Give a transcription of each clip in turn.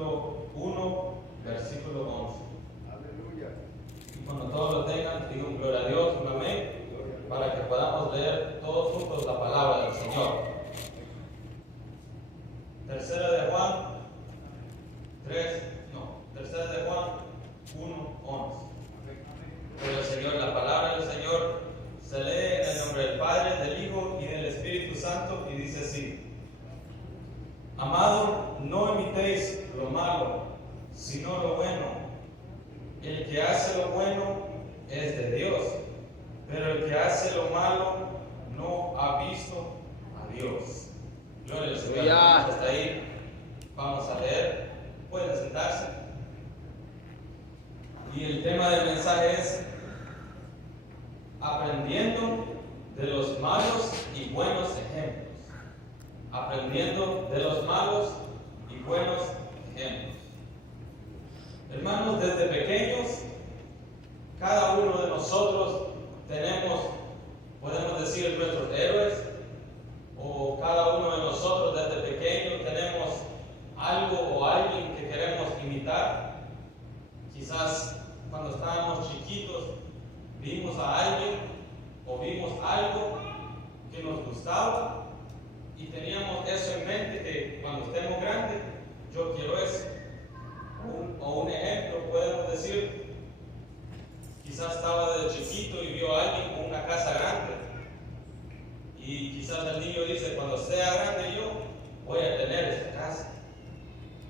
capítulo 1, versículo 11. Aleluya. Y cuando todos lo tengan, digo gloria a Dios, un amén, para que podamos leer todos juntos la palabra del Señor. Tercera de Juan 1, 11. Pero el Señor, la palabra del Señor se lee en el nombre del Padre, del Hijo y del Espíritu Santo, y dice así: Amado, no imitéis lo malo, sino lo bueno. El que hace lo bueno es de Dios, pero el que hace lo malo no ha visto a Dios. Gloria al Señor. Hasta ahí vamos a leer. Pueden sentarse. Y el tema del mensaje es aprendiendo de los malos y buenos ejemplos. Aprendiendo de los malos y buenos ejemplos. Hermanos, desde pequeños, cada uno de nosotros tenemos, podemos decir, nuestros héroes, o cada uno de nosotros desde pequeños tenemos algo o alguien que queremos imitar. Quizás cuando estábamos chiquitos vimos a alguien o vimos algo que nos gustaba y teníamos eso en mente, que cuando estemos grandes yo quiero eso. O un ejemplo, podemos decir, quizás estaba de chiquito y vio a alguien con una casa grande y quizás el niño dice: cuando sea grande yo voy a tener esa casa.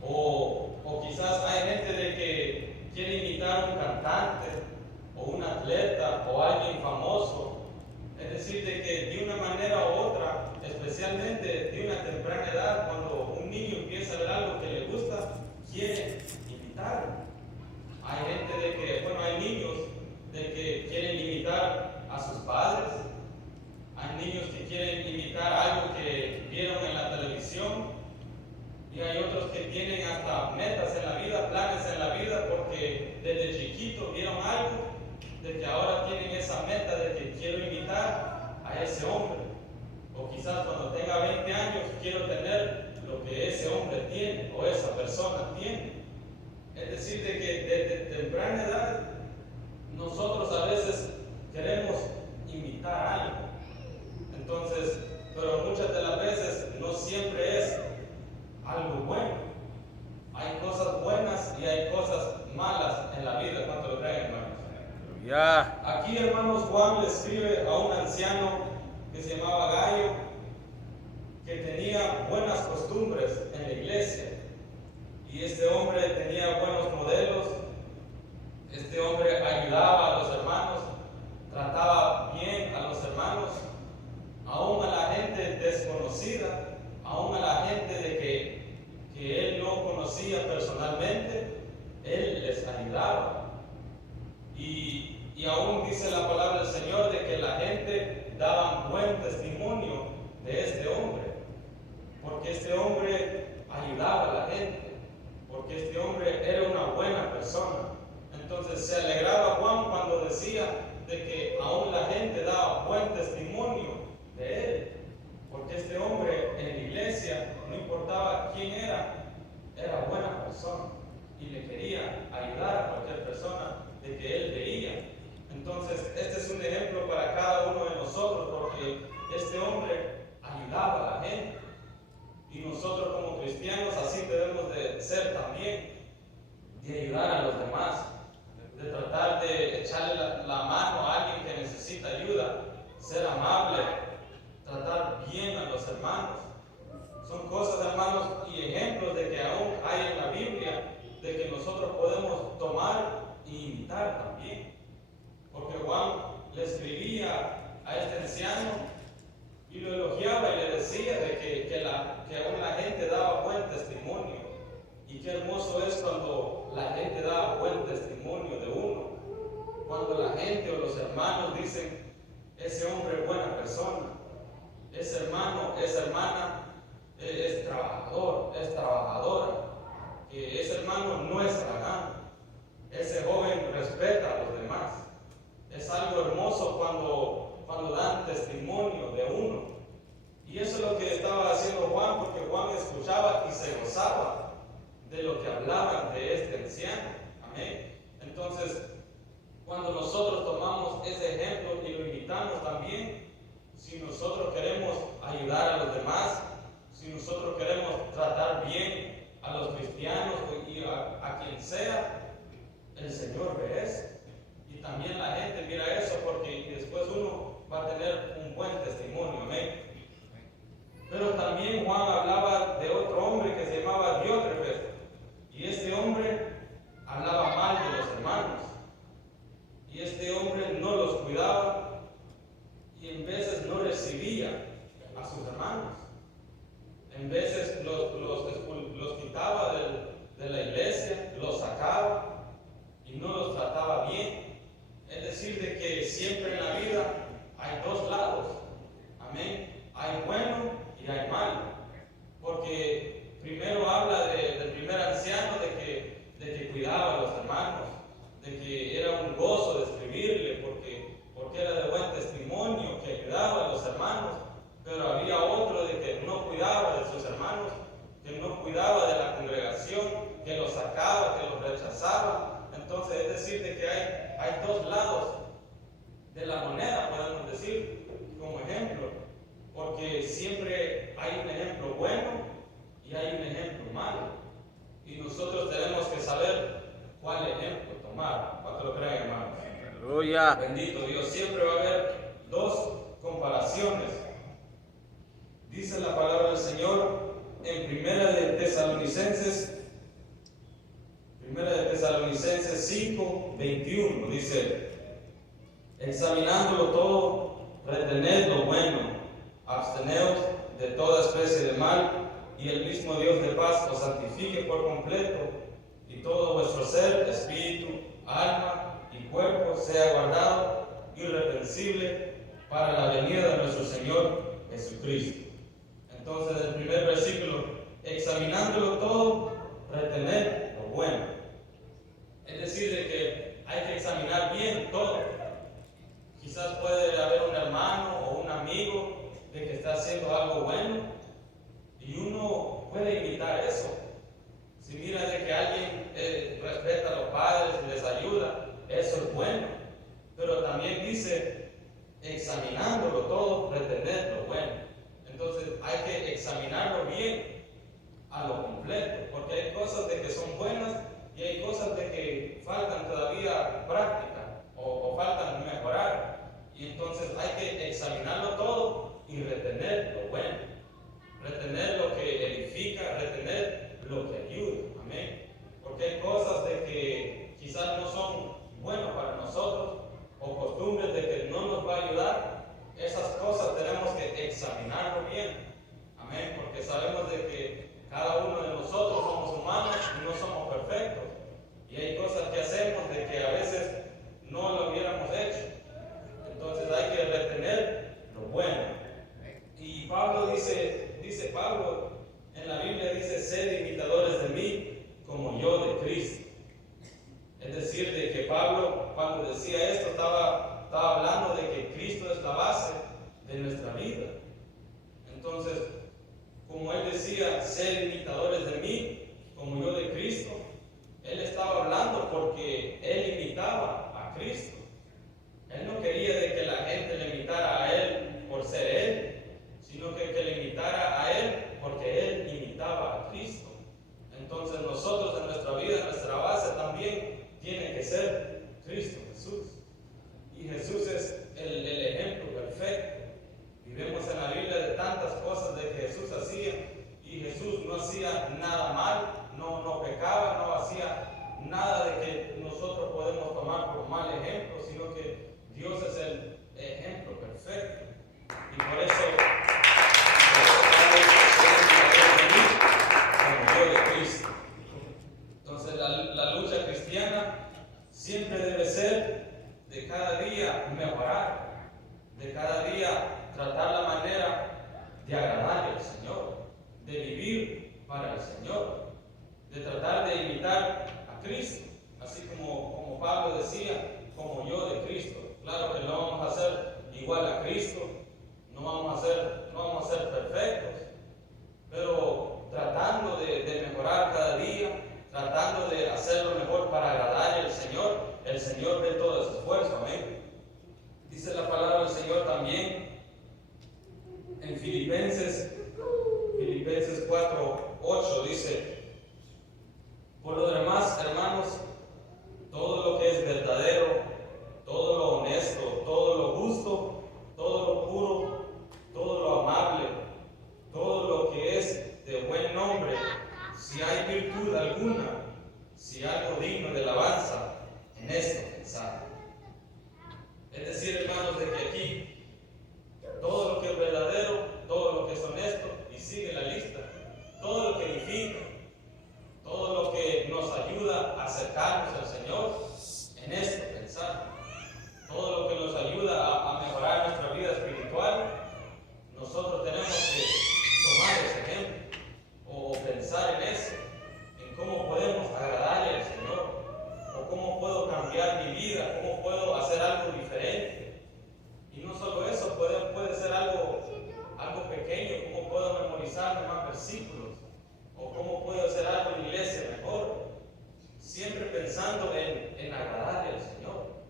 O quizás hay gente de que quiere imitar a un cantante o un atleta o alguien famoso. Es decir, de que de una manera u otra, especialmente de una temprana edad, cuando un niño empieza a ver algo que le gusta, quiere imitarlo. Hay gente de que, hay niños de que quieren imitar a sus padres. Hay niños que quieren imitar algo que vieron en la televisión. Y hay otros que tienen hasta metas en la vida, planes en la vida, porque desde chiquito vieron algo, de que ahora tienen esa meta de que quiero imitar a ese hombre. O quizás cuando tenga 20 años quiero tener lo que ese hombre tiene o esa persona tiene. Es decir, de que desde temprana edad nosotros a veces queremos imitar algo. Entonces, pero muchas de las veces no siempre es algo bueno. Hay cosas buenas y hay cosas malas en la vida. ¿Cuánto lo creen, hermanos? Aquí, hermanos, Juan le escribe a un anciano que se llamaba Gallo, que tenía buenas costumbres en la iglesia. Y este hombre tenía buenos modelos. Este hombre ayudaba a los hermanos, trataba bien a los hermanos, aún a la gente desconocida, aún a la gente de que él no conocía personalmente, él les ayudaba. Y aún dice la palabra del Señor de que la gente daba buen testimonio de este hombre, porque este hombre ayudaba a la gente, porque este hombre era una buena persona. Entonces se alegraba Juan cuando decía de que aún la gente daba buen testimonio de él, porque este hombre en la iglesia, no importaba quién era buena persona y le quería ayudar a cualquier persona de que él veía. Entonces este es un ejemplo para cada uno de nosotros, porque este hombre ayudaba a la gente, y nosotros como cristianos así debemos de ser también, de ayudar a los demás, de tratar de echarle la mano a alguien que necesita ayuda, ser amable, tratar bien a los hermanos. Son cosas, hermanos, y ejemplos de que aún hay en la Biblia, de que nosotros podemos tomar e imitar también. Porque Juan le escribía a este anciano y lo elogiaba y le decía de que aún la gente daba buen testimonio. Y qué hermoso es cuando la gente da buen testimonio de uno. Cuando la gente o los hermanos dicen: ese hombre es buena persona, ese hermano, esa hermana es trabajador, es trabajadora, que ese hermano no es vagante, ese joven respeta a los demás. Es algo hermoso cuando dan testimonio de uno. Y eso es lo que estaba haciendo Juan, porque Juan escuchaba y se gozaba de lo que hablaba hablaban de este anciano. Amén. Entonces, cuando nosotros tomamos ese ejemplo y lo imitamos también, si nosotros queremos ayudar a los demás, si nosotros queremos tratar bien a los cristianos y a quien sea, el Señor ve eso. Y también la gente mira eso porque después uno va a tener un buen testimonio. Amén. Pero también Juan hablaba de otro hombre que se llamaba Diótrefes. Y este hombre hablaba mal de los hermanos. Y este hombre no los cuidaba y en veces no recibía a sus hermanos. En veces los quitaba de la iglesia, los sacaba y no los trataba bien. Es decir, de que siempre en la vida hay dos lados. Amén. Hay bueno y hay malo. Porque primero habla del primer anciano de que cuidaba a los hermanos, de que era un gozo de escribirle porque era de buen testimonio, que ayudaba a los hermanos. Pero había otro de que no cuidaba de sus hermanos, que no cuidaba de la congregación, que los sacaba, que los rechazaba. Entonces es decir de que hay dos lados de la moneda, podemos decir, como ejemplo, porque siempre hay un ejemplo bueno y hay un ejemplo malo, y nosotros tenemos que saber cuál ejemplo tomar. ¿Cuánto lo creen, hermanos? Aleluya. Bendito Dios. Siempre va a haber dos comparaciones. Dice la palabra del Señor en Primera de Tesalonicenses 5, 21, dice: examinándolo todo, retened lo bueno, absteneos de toda especie de mal, y el mismo Dios de paz os santifique por completo, y todo vuestro ser, espíritu, alma y cuerpo sea guardado irreprensible para la venida de nuestro Señor Jesucristo. Entonces, el primer versículo: examinándolo todo, retener lo bueno. Es decir, de que hay que examinar bien todo. Quizás puede haber un hermano o un amigo de que está haciendo algo bueno y uno puede imitar eso. Si mira de que alguien respeta a los padres y les ayuda, eso es bueno. Pero también dice: examinándolo todo, retener lo bueno. Entonces hay que examinarlo bien a lo completo, porque hay cosas de que son buenas y hay cosas de que faltan todavía práctica o faltan mejorar. Y entonces hay que examinarlo todo y retener lo bueno, retener lo que edifica, retener lo que ayuda. Amén. Porque hay cosas de que quizás no son buenas para nosotros, o costumbres de que no nos va a ayudar. Esas cosas tenemos que examinarlo bien. Amén. Porque sabemos de que cada uno de nosotros somos humanos y no somos perfectos. Y hay cosas que hacemos de que a veces no lo hubiéramos hecho. Entonces hay que retener lo bueno. Y Pablo dice Pablo en la Biblia, dice: sed imitadores de mí como yo de Cristo. Es decir, de que Pablo, cuando decía esto, estaba hablando de que Cristo es la base de nuestra vida. Entonces, como él decía: sed imitadores de mí como yo de Cristo, él estaba hablando porque él imitaba a Cristo. Él no quería de que la gente le imitara a él por ser él, sino que le imitara a él porque él imitaba a Cristo. Entonces nosotros en nuestra vida, nuestra base también tiene que ser Cristo Jesús. Y Jesús es el ejemplo perfecto. Y vemos en la Biblia de tantas cosas de que Jesús hacía, y Jesús no hacía nada mal, no pecaba, no hacía nada de que nosotros podemos tomar por mal ejemplo, sino que Dios es el ejemplo perfecto. Y por eso como yo de Cristo. Entonces la lucha cristiana siempre debe ser de cada día mejorar, de cada día tratar la manera de agradar al Señor, de vivir para el Señor, de tratar de imitar a Cristo, así como Pablo decía: como yo de Cristo. Claro que no vamos a ser igual a Cristo, no vamos a ser perfectos, pero tratando de mejorar cada día, tratando algo para agradarle al Señor, el Señor ve todo ese esfuerzo. Amén. Dice la palabra del Señor también en Filipenses 4:8, dice: por lo demás, hermanos, todo lo que es verdadero, todo lo honesto, todo lo justo, todo lo puro, todo lo amable, todo lo que es de buen nombre, si hay virtud alguna, si algo digno de alabanza, en esto pensad. Es decir, hermanos, de que aquí todo lo que es verdadero, todo lo que es honesto, y sigue la lista, todo lo que edifica, todo lo que nos ayuda a acercarnos al Señor, en esto pensar. Todo lo que nos ayuda a mejorar nuestra vida espiritual, nosotros tenemos que tomar ese ejemplo o pensar en eso, en cómo podemos agradarle al Señor, o cómo puedo cambiar mi vida, cómo puedo hacer algo diferente. Y no solo eso, puede ser algo pequeño, cómo puedo memorizarme más versículos, o cómo puedo hacer algo en la iglesia mejor. Siempre pensando en agradarle al Señor,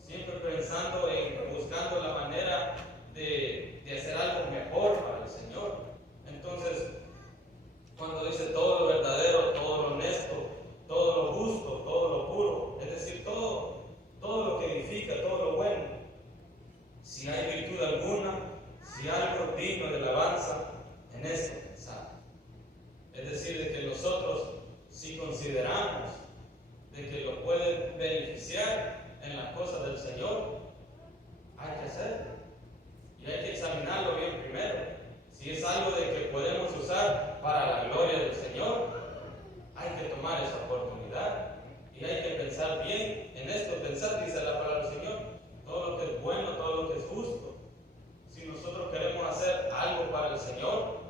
siempre pensando en buscando la manera de hacer algo mejor para el Señor. Entonces, cuando dice todo lo verdadero, todo lo honesto, todo lo justo, todo lo puro, es decir, todo lo que edifica, todo lo bueno, si hay virtud alguna, si algo digno de alabanza, en esto pensar. Es decir, de que nosotros, si consideramos de que lo pueden beneficiar en las cosas del Señor, hay que hacerlo. Y hay que examinarlo bien primero. Si es algo de que podemos usar para la gloria del Señor, hay que tomar esa oportunidad. Y hay que pensar bien en esto. Pensar, dice la palabra del Señor, todo lo que es bueno, todo lo que es justo. Si nosotros queremos hacer algo para el Señor,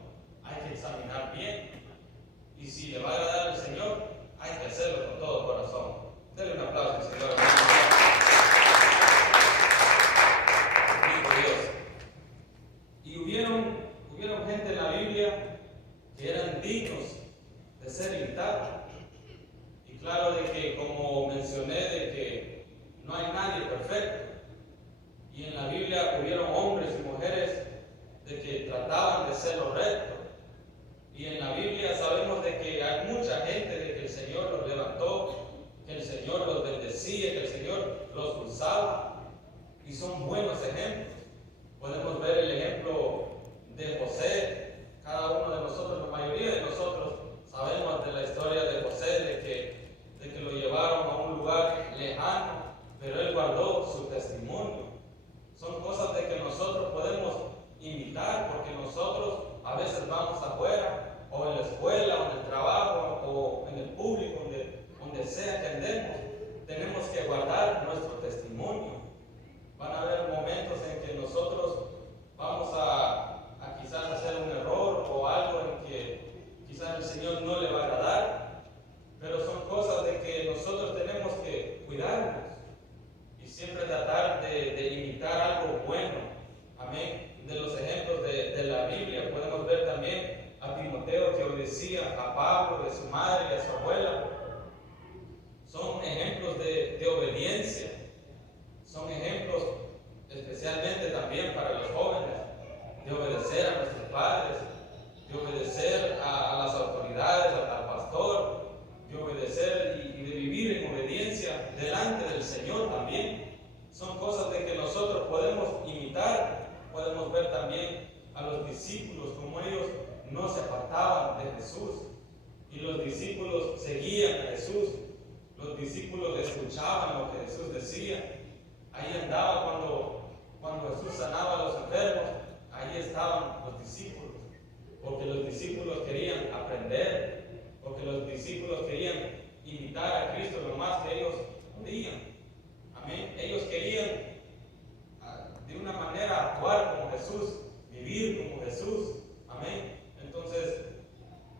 hay que examinar bien. Y si le va a agradar al Señor, hay que hacerlo con todo corazón. Denle un aplauso al Señor. Dijo Dios. Y hubieron gente en la Biblia que eran dignos de ser imitados. Y claro de que, como mencioné, de que no hay nadie perfecto. Y en la Biblia hubieron hombres y mujeres de que trataban de ser lo recto. Y en la Biblia sabemos de que hay mucha gente de que el Señor los levantó, que el Señor los bendecía, que el Señor los usaba. Y son buenos ejemplos. Podemos ver el ejemplo de José. Cada uno de nosotros, la mayoría de nosotros, sabemos de la historia de José, de que lo llevaron a un lugar lejano, pero él guardó su testimonio. Son cosas de que nosotros podemos imitar, porque nosotros a veces vamos afuera, o en la escuela, o en el trabajo, o en el público, donde sea que andemos, tenemos que guardar nuestro testimonio. Van a haber momentos en que nosotros vamos a quizás hacer un error o algo en que quizás el Señor no le va a agradar, pero son cosas de que nosotros tenemos que cuidarnos y siempre tratar de imitar algo bueno. Amén. De los ejemplos de la Biblia podemos ver también a Timoteo, que obedecía a Pablo, de su madre y a su abuela. Son ejemplos de obediencia. Son ejemplos especialmente también para los jóvenes, de obedecer a nuestros padres, de obedecer a las autoridades, al pastor, de obedecer y de vivir en obediencia delante del Señor también. Son cosas de que nosotros podemos imitar. Podemos ver también a los discípulos, como ellos no se apartaban de Jesús, y los discípulos seguían a Jesús. Los discípulos escuchaban lo que Jesús decía. Ahí andaba cuando Jesús sanaba a los enfermos, ahí estaban los discípulos, porque los discípulos querían aprender, porque los discípulos querían imitar a Cristo lo más que ellos podían. Amén. Ellos querían de una manera actuar como Jesús, vivir como Jesús. Amén. Entonces,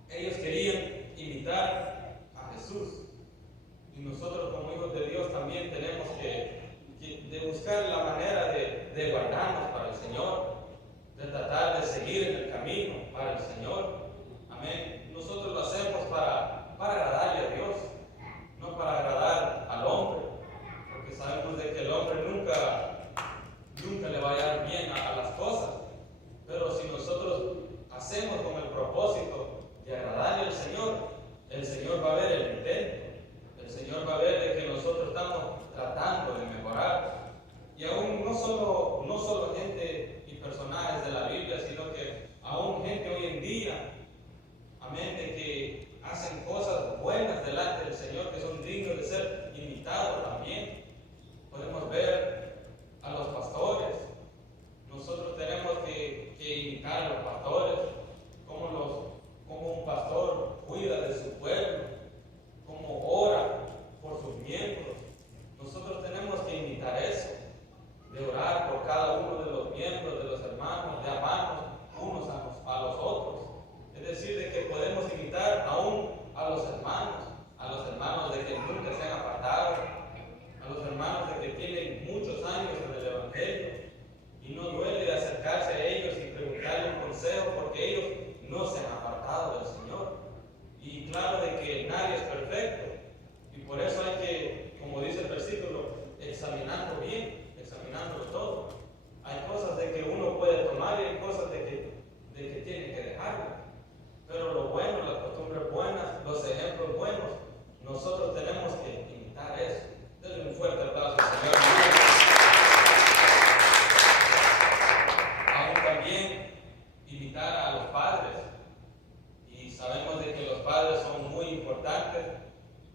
ellos querían imitar a Jesús. Y nosotros como hijos de Dios también tenemos que de buscar la manera de guardarnos para el Señor, de tratar de seguir en el camino para el Señor. Amén. Nosotros lo hacemos para agradarle a Dios, no para agradar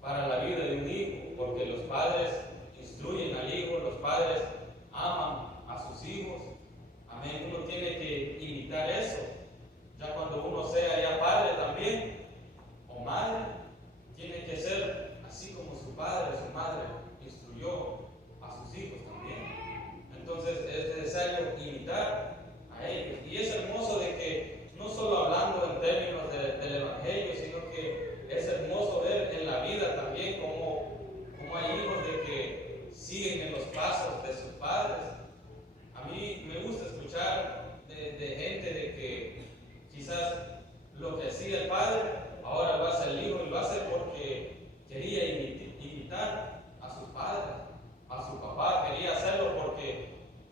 para la vida de un hijo, porque los padres instruyen al hijo, los padres aman a sus hijos. Amén. Uno tiene que imitar eso. Ya cuando uno sea ya padre también, o madre, tiene que ser así como su padre o su madre instruyó a sus hijos también. Entonces es necesario imitar a ellos. Y es hermoso de que, no solo hablando en términos del Evangelio, sino que es hermoso ver en la vida también cómo hay hijos de que siguen en los pasos de sus padres. A mí me gusta escuchar de gente de que quizás lo que hacía el padre, ahora lo hace el hijo, y lo hace porque quería imitar a sus padres, a su papá, quería hacerlo porque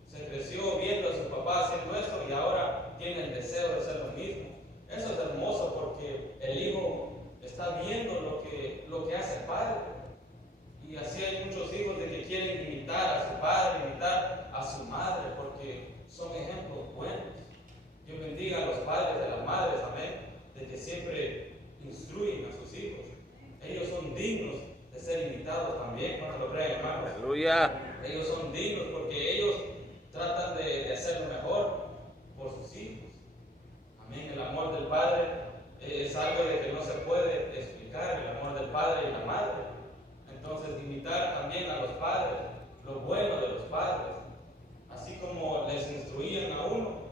se creció viendo a su papá haciendo esto y ahora tiene el deseo de hacer lo mismo. Eso es hermoso porque el hijo está viendo lo que hace el padre. Y así hay muchos hijos de que quieren imitar a su padre, imitar a su madre, porque son ejemplos buenos. Dios bendiga a los padres y a las madres, amén, de que siempre instruyen a sus hijos. Ellos son dignos de ser imitados también, cuando lo creen, hermanos. Aleluya. Ellos son dignos porque ellos tratan de hacer lo mejor por sus hijos. Amén. El amor del padre es algo de que no se puede explicar, el amor del padre y la madre. Entonces, imitar también a los padres, lo bueno de los padres. Así como les instruían a uno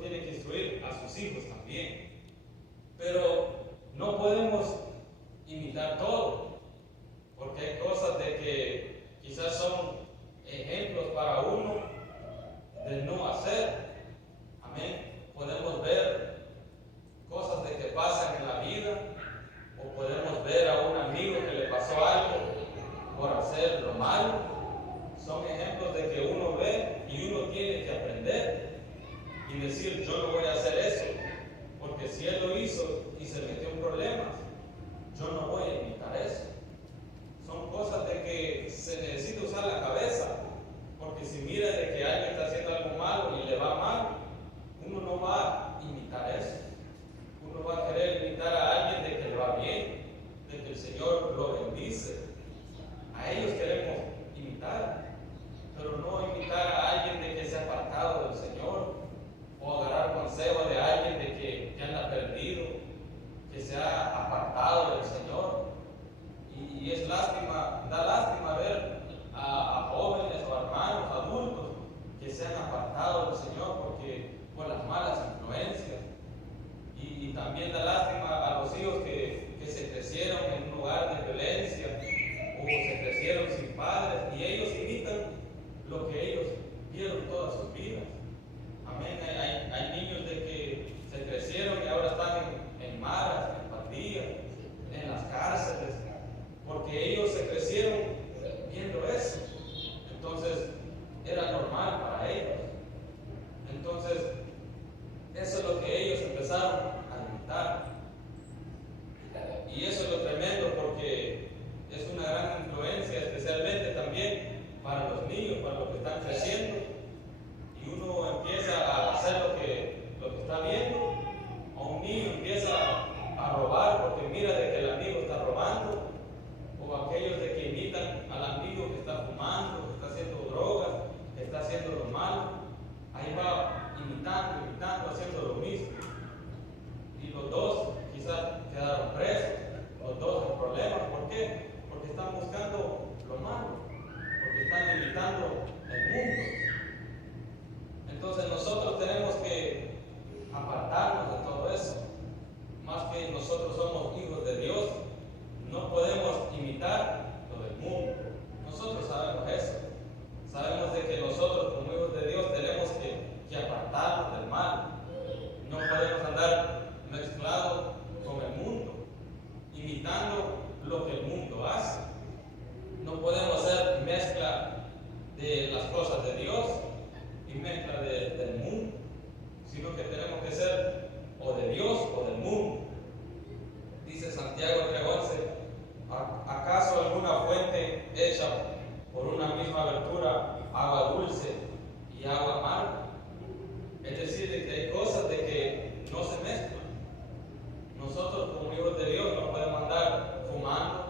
tiene que instruir a sus hijos también. Pero no podemos imitar todo, porque hay cosas de que quizás son ejemplos para uno de no hacer. Amén. Podemos ver cosas de que pasan en la vida, o podemos ver a un amigo que le pasó algo por hacer lo malo. Son ejemplos de que uno ve y uno tiene que aprender y decir: yo no voy a hacer eso, porque si él lo hizo y se metió en problemas, yo no voy a imitar eso. Son cosas de que se necesita usar la cabeza, porque si mira de que alguien está haciendo algo malo y le va mal, uno no va a imitar eso. Uno va a querer imitar a alguien de que le va bien, de que el Señor lo bendice. A ellos queremos imitar, pero no imitar a alguien de que se ha apartado del Señor, o agarrar consejo de alguien de que anda perdido, que se ha apartado del Señor. Y es lástima, da lástima ver a jóvenes o hermanos, adultos, que se han apartado del Señor por las malas influencias. Y también da lástima a los hijos que se crecieron en un lugar de violencia, o se crecieron sin padres, y ellos imitan lo que ellos vieron todas sus vidas. Amén. Hay niños de que se crecieron y ahora están en maras, en pandillas, en las cárceles, porque ellos se crecieron viendo eso. Entonces era normal para ellos. Entonces eso es lo que ellos empezaron a imitar. Y eso es lo tremendo, porque es una gran influencia, especialmente también para los niños, para los que están creciendo. Y uno empieza a hacer lo que está viendo, o un niño empieza a robar porque mira de que el amigo está robando, o aquellos de que imitan al amigo que está fumando, que está haciendo drogas, que está haciendo lo malo. Ahí va imitando, haciendo lo mismo. Y los dos quizás quedaron presos, los dos en problemas. ¿Por qué? Porque están buscando lo malo, porque están imitando el mundo. Entonces nosotros tenemos que apartarnos de todo eso. Más que nosotros somos hijos de Dios, no podemos imitar lo del mundo. Nosotros sabemos eso. Sabemos de que nosotros como hijos de Dios tenemos que apartarnos del mal. No podemos andar mezclados con el mundo, imitando lo que el mundo hace. No podemos hacer mezcla de las cosas de Dios y mezcla del mundo, sino que tenemos que ser o de Dios o del mundo. Dice Santiago 3:11: ¿acaso alguna fuente hecha por una misma abertura, agua dulce y agua amarga? Es decir, de que hay cosas de que no se mezclan. Nosotros como hijos de Dios no podemos andar fumando,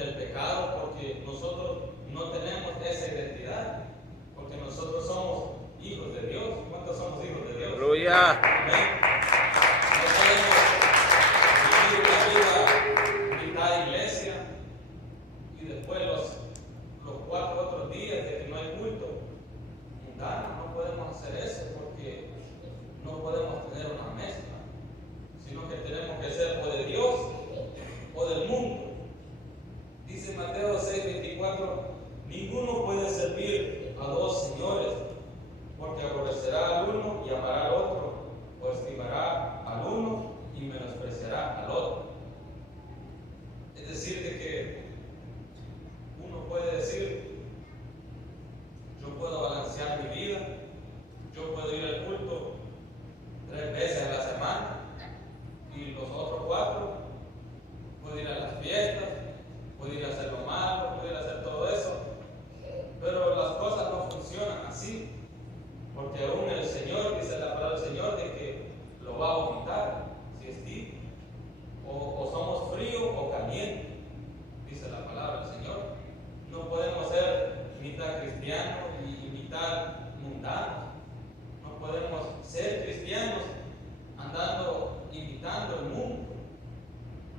en el pecado, porque nosotros no tenemos esa identidad, porque nosotros somos hijos de Dios. ¿Cuántos somos hijos de Dios? Aleluya. Amén. No podemos vivir una vida mitad iglesia y después los 4 otros días de que no hay culto mundano. No podemos hacer eso porque no podemos tener una mezcla, sino que tenemos que ser o de Dios o del mundo. Dice Mateo 6:24, ninguno puede servir a dos señores, porque aborrecerá al uno y amará al otro, o estimará al uno y menospreciará al otro. Es decir, de que uno puede decir, yo puedo balancear mi vida, yo puedo ir al culto 3 veces a la semana, y los otros 4 puedo ir a las fiestas, puedo ir a hacer lo malo, puedo ir a hacer todo eso, pero las cosas no funcionan así, porque aún el Señor, dice la palabra del Señor, de que lo va a vomitar si es tibio, o somos fríos o calientes, dice la palabra del Señor. No podemos ser mitad cristianos y mitad mundanos, no podemos ser cristianos andando imitando el mundo,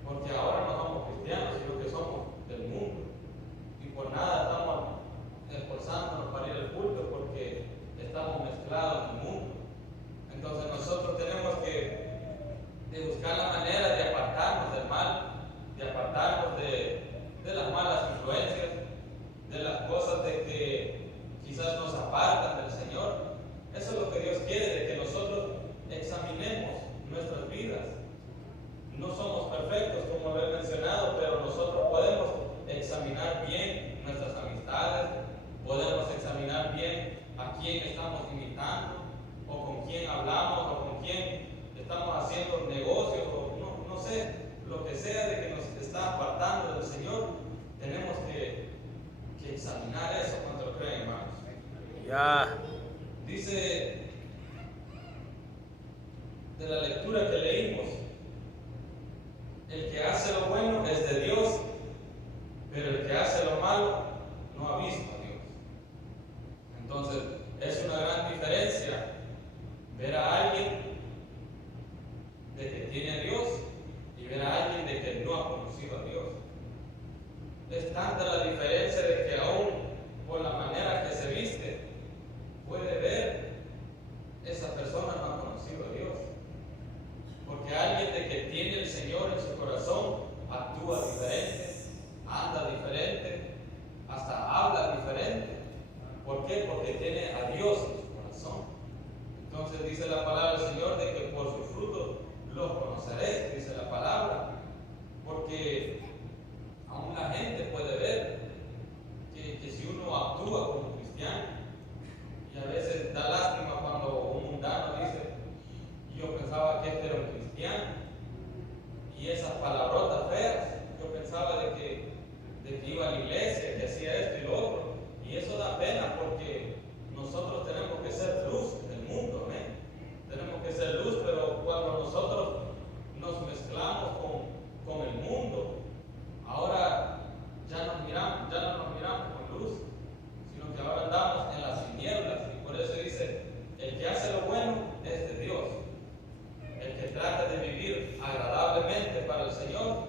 porque ahora no somos cristianos, sino que somos del mundo, y por nada estamos esforzándonos para ir al culto, porque estamos mezclados en el mundo. Entonces nosotros tenemos que buscar la manera de apartarnos del mal, de apartarnos de las malas influencias, de las cosas de que quizás nos apartan del Señor. Eso es lo que Dios quiere, de que nosotros examinemos nuestras vidas. No somos perfectos, como lo he mencionado, pero nosotros podemos examinar bien nuestras amistades, podemos examinar bien a quién estamos imitando, o con quién hablamos, o con quién estamos haciendo negocios, o no sé, lo que sea de que nos está apartando del Señor. Tenemos que examinar eso. ¿Cuánto lo creen, hermanos? Ya. Dice de la lectura que leímos, el que hace lo bueno es de Dios, pero el que hace lo malo no ha visto a Dios. Entonces, es una gran diferencia ver a alguien de que tiene a Dios y ver a alguien de que no ha conocido a Dios. Es tanta la diferencia de que aún por la manera que se viste puede ver esa persona no ha conocido a Dios. Porque alguien de que tiene el Señor en su corazón actúa diferente, anda diferente, hasta habla diferente. ¿Por qué? Porque tiene a Dios en su corazón. Entonces dice la palabra del Señor de que por sus frutos los conoceréis, dice la palabra. Porque aún la gente puede ver que si uno actúa como cristiano, y a veces da lástima cuando un mundano dice, yo pensaba que este era un cristiano, y esas palabrotas feas, yo pensaba de que iba a la iglesia, que hacía esto y lo otro, y eso da pena porque nosotros tenemos que ser luz en el mundo, ¿eh? Tenemos que ser luz, pero cuando nosotros nos mezclamos con el mundo, ahora ya no nos miramos con luz, sino que ahora andamos en las tinieblas, y por eso dice, el que hace lo bueno es de Dios. El que trata de vivir agradablemente para el Señor